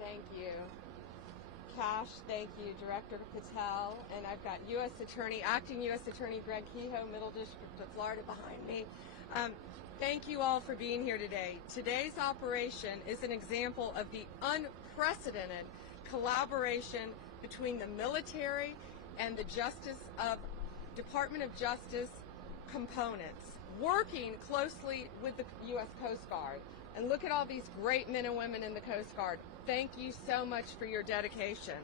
Thank you. Cash, thank you. Director Patel, and I've got Acting U.S. Attorney Greg Kehoe, Middle District of Florida, behind me. Thank you all for being here today. Today's operation is an example of the unprecedented collaboration between the military and the Department of Justice components, working closely with the U.S. Coast Guard. And look at all these great men and women in the Coast Guard. Thank you so much for your dedication.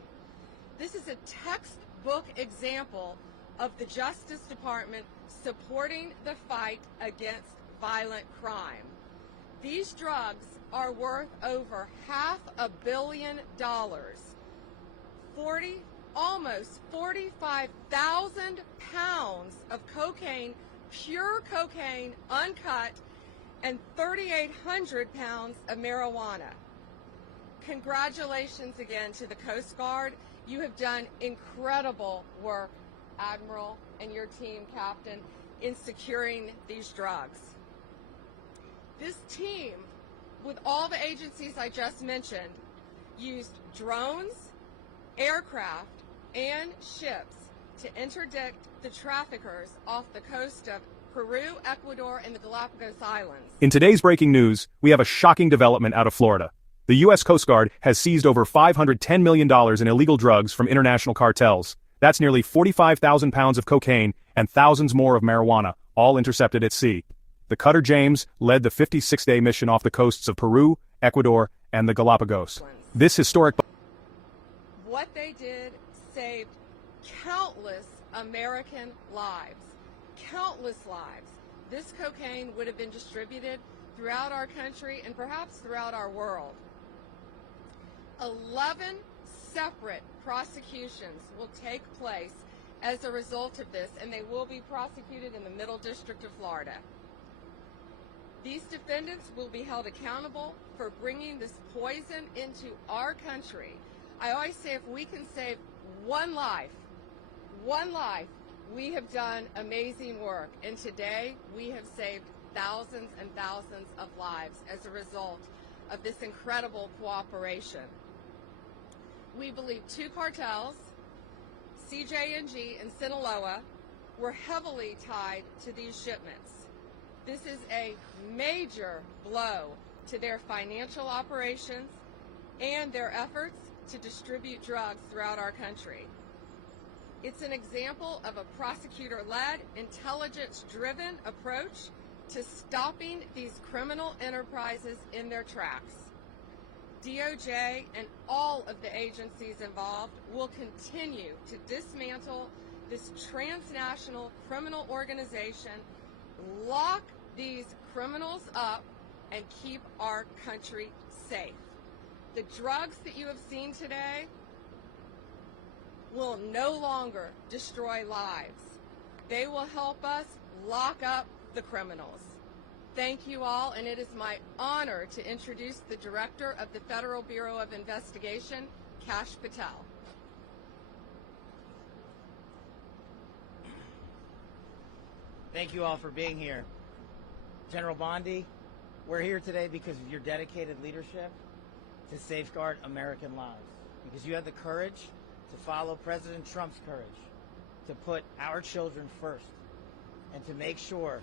This is a textbook example of the Justice Department supporting the fight against violent crime. These drugs are worth over $500 million. Almost 45,000 pounds of cocaine, pure cocaine, uncut, and 3,800 pounds of marijuana. Congratulations again to the Coast Guard. You have done incredible work, Admiral, and your team, Captain, in securing these drugs. This team, with all the agencies I just mentioned, used drones, aircraft, and ships to interdict the traffickers off the coast of Peru, Ecuador, and the Galapagos Islands. In today's breaking news, we have a shocking development out of Florida. The U.S. Coast Guard has seized over $510 million in illegal drugs from international cartels. That's nearly 45,000 pounds of cocaine and thousands more of marijuana, all intercepted at sea. The Cutter James led the 56-day mission off the coasts of Peru, Ecuador, and the Galapagos. This historic... What they did saved countless American lives. Countless lives. This cocaine would have been distributed throughout our country and perhaps throughout our world. 11 separate prosecutions will take place as a result of this, and they will be prosecuted in the Middle District of Florida. These defendants will be held accountable for bringing this poison into our country. I always say if we can save one life, we have done amazing work. And today we have saved thousands and thousands of lives as a result of this incredible cooperation. We believe two cartels, CJ&G and Sinaloa, were heavily tied to these shipments. This is a major blow to their financial operations and their efforts to distribute drugs throughout our country. It's an example of a prosecutor-led, intelligence-driven approach to stopping these criminal enterprises in their tracks. DOJ and all of the agencies involved will continue to dismantle this transnational criminal organization, lock these criminals up, and keep our country safe. The drugs that you have seen today will no longer destroy lives. They will help us lock up the criminals. Thank you all, and it is my honor to introduce the Director of the Federal Bureau of Investigation, Kash Patel. Thank you all for being here. General Bondi, we're here today because of your dedicated leadership to safeguard American lives, because you had the courage to follow President Trump's courage, to put our children first, and to make sure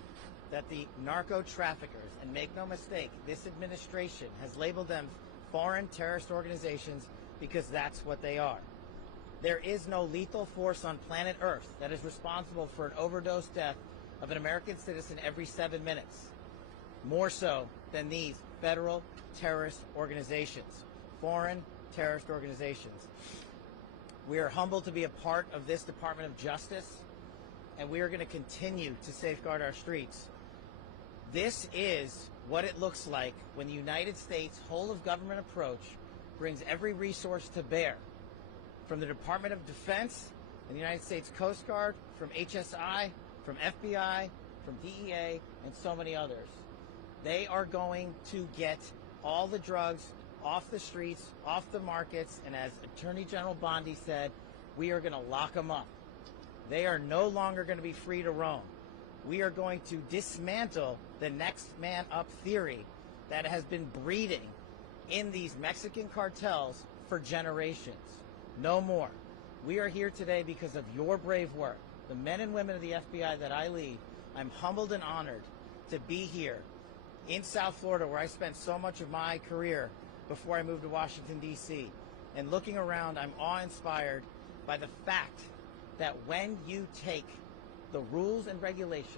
that the narco traffickers, and make no mistake, this administration has labeled them foreign terrorist organizations because that's what they are. There is no lethal force on planet Earth that is responsible for an overdose death of an American citizen every 7 minutes, more so than these federal terrorist organizations, foreign terrorist organizations. We are humbled to be a part of this Department of Justice, and we are going to continue to safeguard our streets. This is what it looks like when the United States whole of government approach brings every resource to bear, from the Department of Defense and the United States Coast Guard, from HSI, from FBI, from DEA, and so many others. They are going to get all the drugs off the streets, off the markets, and as Attorney General Bondi said, we are going to lock them up. They are no longer going to be free to roam. We are going to dismantle the next man up theory that has been breeding in these Mexican cartels for generations. No more. We are here today because of your brave work. The men and women of the FBI that I lead, I'm humbled and honored to be here in South Florida, where I spent so much of my career before I moved to Washington, D.C. And looking around, I'm awe-inspired by the fact that when you take the rules and regulations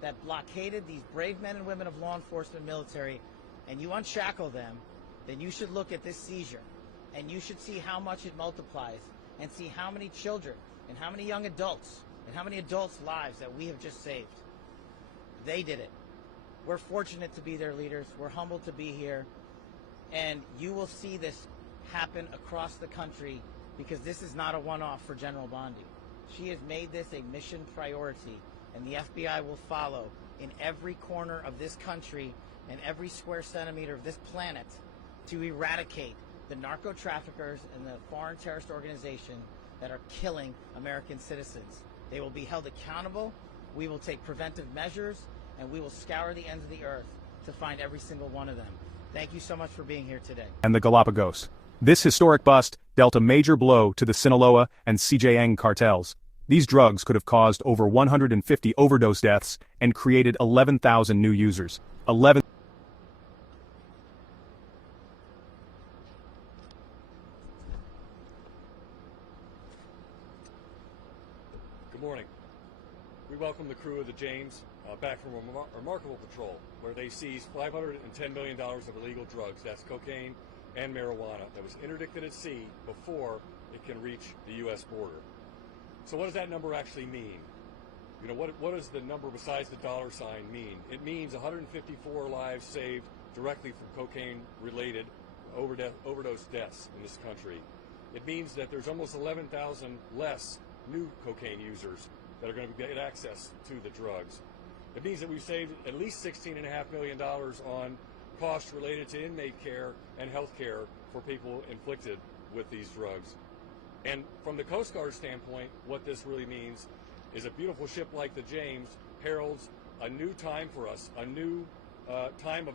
that blockaded these brave men and women of law enforcement and military, and you unshackle them, then you should look at this seizure, and you should see how much it multiplies, and see how many children, and how many young adults, and how many adults' lives that we have just saved. They did it. We're fortunate to be their leaders. We're humbled to be here. And you will see this happen across the country, because this is not a one-off for General Bondi. She has made this a mission priority, and the FBI will follow in every corner of this country and every square centimeter of this planet to eradicate the narco traffickers and the foreign terrorist organization that are killing American citizens. They will be held accountable. We will take preventive measures, and we will scour the ends of the earth to find every single one of them. Thank you so much for being here today. And the Galapagos. This historic bust dealt a major blow to the Sinaloa and CJN cartels. These drugs could have caused over 150 overdose deaths and created 11,000 new users. Good morning. We welcome the crew of the James back from a remarkable patrol where they seized $510 million of illegal drugs, that's cocaine and marijuana, that was interdicted at sea before it can reach the U.S. border. So what does that number actually mean? You know, what does the number besides the dollar sign mean? It means 154 lives saved directly from cocaine-related overdose deaths in this country. It means that there's almost 11,000 less new cocaine users that are going to get access to the drugs. It means that we've saved at least $16.5 million on costs related to inmate care and health care for people inflicted with these drugs. And from the Coast Guard standpoint, what this really means is a beautiful ship like the James heralds a new time for us, a new time of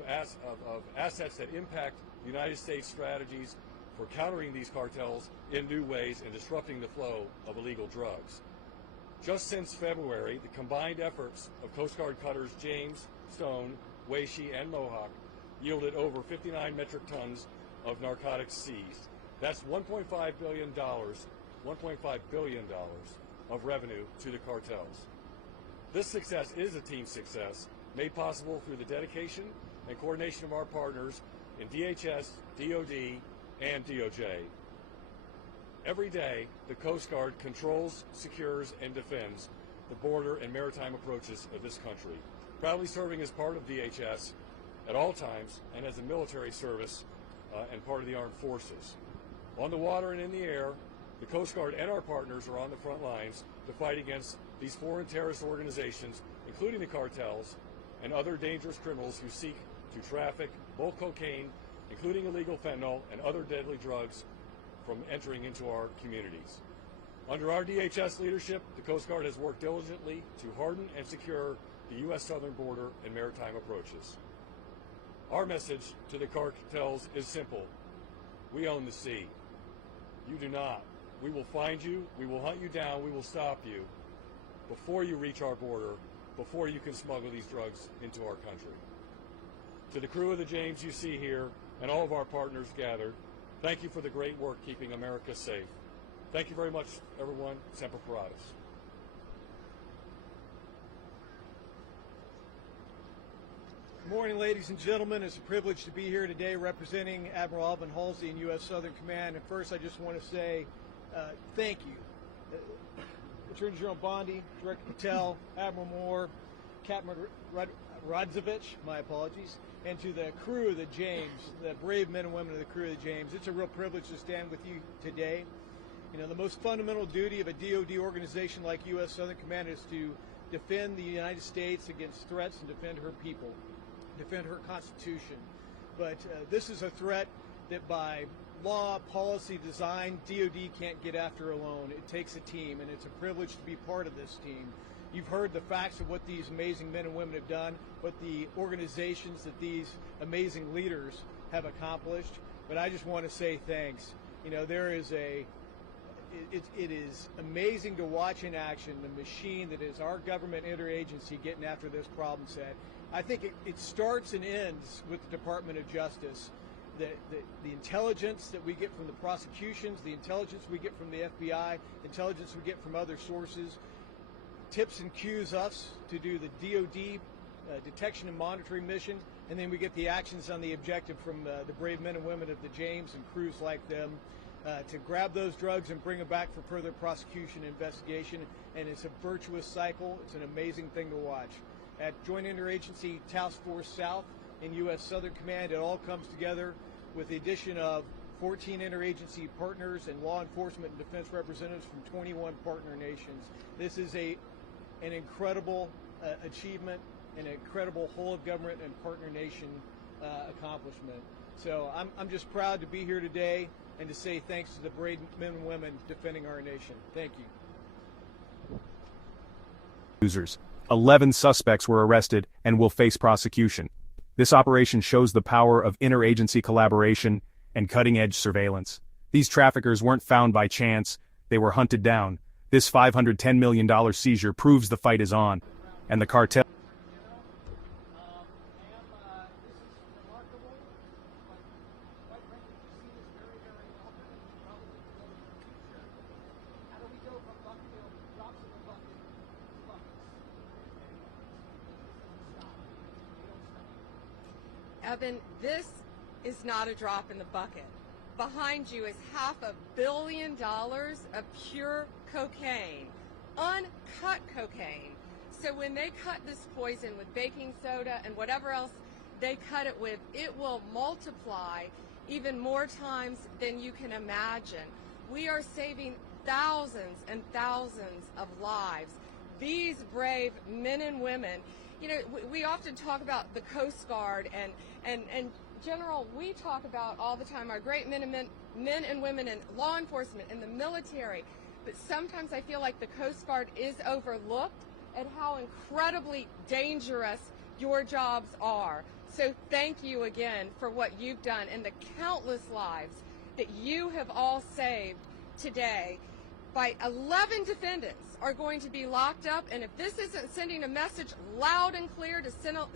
assets that impact the United States strategies for countering these cartels in new ways and disrupting the flow of illegal drugs. Just since February, the combined efforts of Coast Guard cutters James, Stone, Weishi, and Mohawk yielded over 59 metric tons of narcotics seized. That's $1.5 billion of revenue to the cartels. This success is a team success made possible through the dedication and coordination of our partners in DHS, DOD, and DOJ. Every day, the Coast Guard controls, secures, and defends the border and maritime approaches of this country, proudly serving as part of DHS at all times and as a military service and part of the armed forces. On the water and in the air, the Coast Guard and our partners are on the front lines to fight against these foreign terrorist organizations, including the cartels and other dangerous criminals who seek to traffic bulk cocaine, including illegal fentanyl and other deadly drugs, from entering into our communities. Under our DHS leadership, the Coast Guard has worked diligently to harden and secure the U.S. southern border and maritime approaches. Our message to the cartels is simple. We own the sea. You do not. We will find you, we will hunt you down, we will stop you before you reach our border, before you can smuggle these drugs into our country. To the crew of the James you see here and all of our partners gathered, thank you for the great work keeping America safe. Thank you very much, everyone. Semper Paratus. Good morning, ladies and gentlemen. It's a privilege to be here today representing Admiral Alvin Halsey in U.S. Southern Command. And first, I just want to say thank you. Attorney General Bondi, Director Patel, Admiral Moore, Captain Rodzovich, my apologies, and to the crew of the James, the brave men and women of the crew of the James. It's a real privilege to stand with you today. You know, the most fundamental duty of a DoD organization like U.S. Southern Command is to defend the United States against threats and defend her people, defend her Constitution. But this is a threat that by law, policy, design, DoD can't get after alone. It takes a team, and it's a privilege to be part of this team. You've heard the facts of what these amazing men and women have done, what the organizations that these amazing leaders have accomplished. But I just want to say thanks. You know, it is amazing to watch in action the machine that is our government interagency getting after this problem set. I think it starts and ends with the Department of Justice. The intelligence that we get from the prosecutions, the intelligence we get from the FBI, intelligence we get from other sources, tips and cues us to do the DOD detection and monitoring mission, and then we get the actions on the objective from the brave men and women of the James and crews like them to grab those drugs and bring them back for further prosecution and investigation. And it's a virtuous cycle. It's an amazing thing to watch. At Joint Interagency Task Force South in U.S. Southern Command, it all comes together with the addition of 14 interagency partners and law enforcement and defense representatives from 21 partner nations. This is an incredible achievement, an incredible whole of government and partner nation accomplishment. So I'm just proud to be here today and to say thanks to the brave men and women defending our nation. Thank you. Users. 11 suspects were arrested and will face prosecution. This operation shows the power of interagency collaboration and cutting-edge surveillance. These traffickers weren't found by chance, they were hunted down. This $510 million seizure proves the fight is on, and the cartel. Evan, this is not a drop in the bucket. Behind you is $500 million of pure cocaine, uncut cocaine. So when they cut this poison with baking soda and whatever else they cut it with, it will multiply even more times than you can imagine. We are saving thousands and thousands of lives. These brave men and women, you know, we often talk about the Coast Guard and General, we talk about all the time our great men and women in law enforcement and the military, but sometimes I feel like the Coast Guard is overlooked at how incredibly dangerous your jobs are. So thank you again for what you've done and the countless lives that you have all saved today. By 11 defendants are going to be locked up, and if this isn't sending a message loud and clear to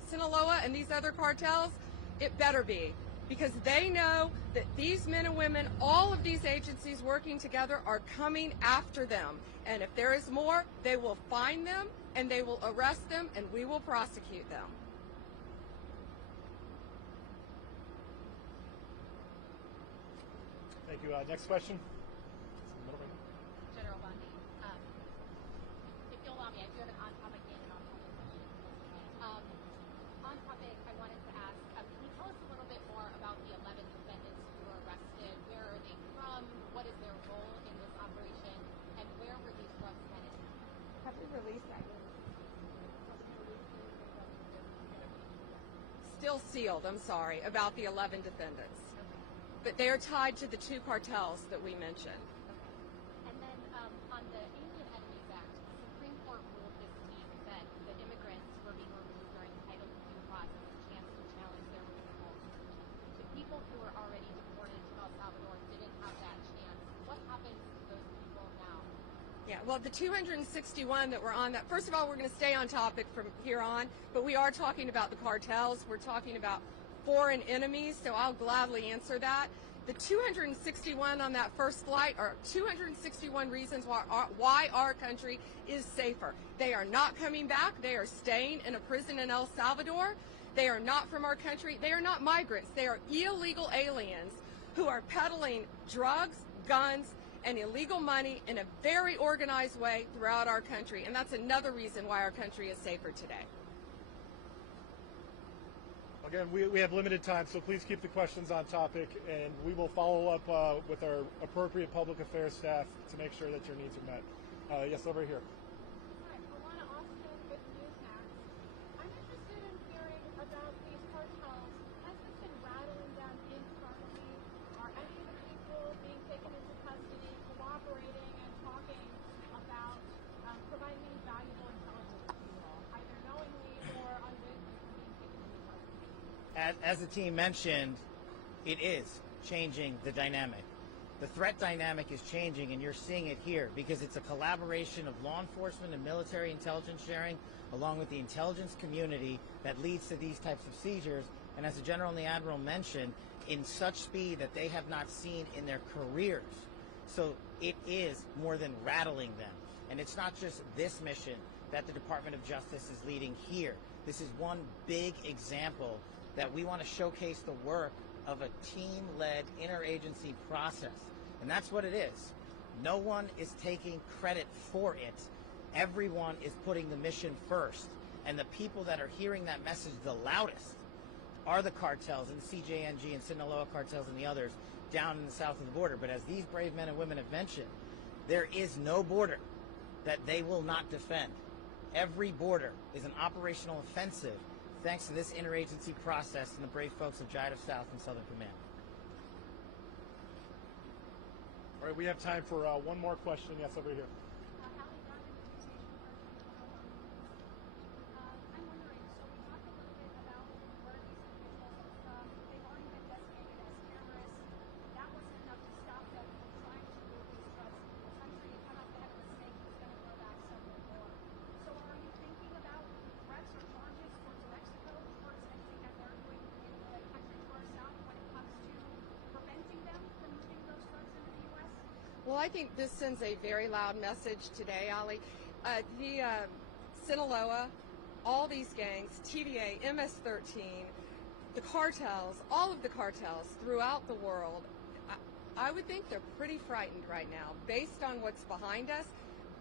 Sinaloa and these other cartels, it better be, because they know that these men and women, all of these agencies working together, are coming after them. And if there is more, they will find them and they will arrest them and we will prosecute them. Thank you. Next question. General Bondi, if you'll allow me, I do have an on-topic and an off-topic question. On-topic, I wanted to ask, can you tell us a little bit more about the 11 defendants who were arrested? Where are they from? What is their role in this operation? And where were these drugs headed? Have we released that? Still sealed, I'm sorry, about the 11 defendants. But they are tied to the two cartels that we mentioned. And then on the Alien Enemies Act, the Supreme Court ruled this week that the immigrants were being removed or entitled to due process a chance to challenge their removal. The people who were already deported to El Salvador didn't have that chance. What happens to those people now? Yeah, well, the 261 that were on that, first of all, we're going to stay on topic from here on, but we are talking about the cartels. We're talking about foreign enemies, so I'll gladly answer that. The 261 on that first flight are 261 reasons why our country is safer. They are not coming back. They are staying in a prison in El Salvador. They are not from our country. They are not migrants. They are illegal aliens who are peddling drugs, guns, and illegal money in a very organized way throughout our country. And that's another reason why our country is safer today. Again, we have limited time, so please keep the questions on topic, and we will follow up with our appropriate public affairs staff to make sure that your needs are met. Yes, over here. Hi, Alana Austin with Newsmax. I'm interested in hearing about these cartels. Has this been rattling them internally? Are any of the people being taken into custody cooperating and talking about providing valuable intelligence to you all, either knowingly or unwittingly being taken into custody? As the team mentioned, it is changing the dynamic. The threat dynamic is changing, and you're seeing it here because it's a collaboration of law enforcement and military intelligence sharing along with the intelligence community that leads to these types of seizures, and as the General and the Admiral mentioned, in such speed that they have not seen in their careers. So it is more than rattling them. And it's not just this mission that the Department of Justice is leading here. This is one big example that we want to showcase the work of a team-led interagency process. And that's what it is. No one is taking credit for it. Everyone is putting the mission first. And the people that are hearing that message the loudest are the cartels and the CJNG and Sinaloa cartels and the others down in the south of the border. But as these brave men and women have mentioned, there is no border that they will not defend. Every border is an operational offensive thanks to this interagency process and the brave folks of JIDF South and Southern Command. All right, we have time for one more question. Yes, over here. I'm wondering, so we talked a little bit about where these individuals are from. They've already been designated as terrorists. That wasn't enough to stop them from trying to move these drugs into the country. You cut off the head of a snake, it's going to grow back several more. So are you thinking about threats or charges towards Mexico towards anything that they're doing in the country to our south when it comes to preventing them from moving those drugs into the U.S.? Well, I think this sends a very loud message today, Ali. Sinaloa, all these gangs, TVA, MS-13, the cartels, all of the cartels throughout the world, I would think they're pretty frightened right now based on what's behind us,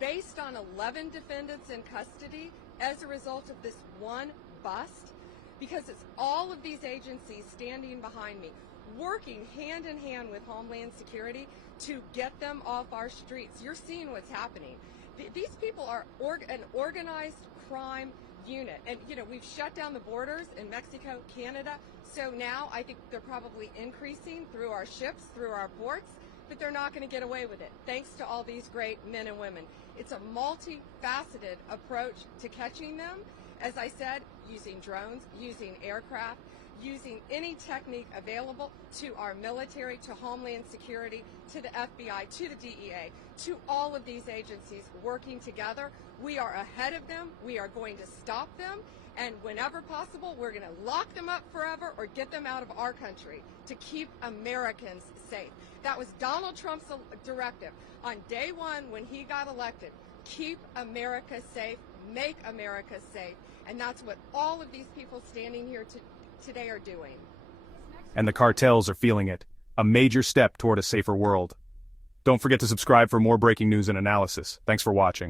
based on 11 defendants in custody as a result of this one bust, because it's all of these agencies standing behind me, working hand in hand with Homeland Security to get them off our streets. You're seeing what's happening. These people are an organized crime unit. And, you know, we've shut down the borders in Mexico, Canada. So now I think they're probably increasing through our ships, through our ports, but they're not going to get away with it, thanks to all these great men and women. It's a multifaceted approach to catching them. As I said, using drones, using aircraft, using any technique available to our military, to Homeland Security, to the FBI, to the DEA, to all of these agencies working together. We are ahead of them. We are going to stop them. And whenever possible, we're going to lock them up forever or get them out of our country to keep Americans safe. That was Donald Trump's directive on day one when he got elected. Keep America safe, make America safe. And that's what all of these people standing here today are doing. And the cartels are feeling it. A major step toward a safer world. Don't forget to subscribe for more breaking news and analysis. Thanks for watching.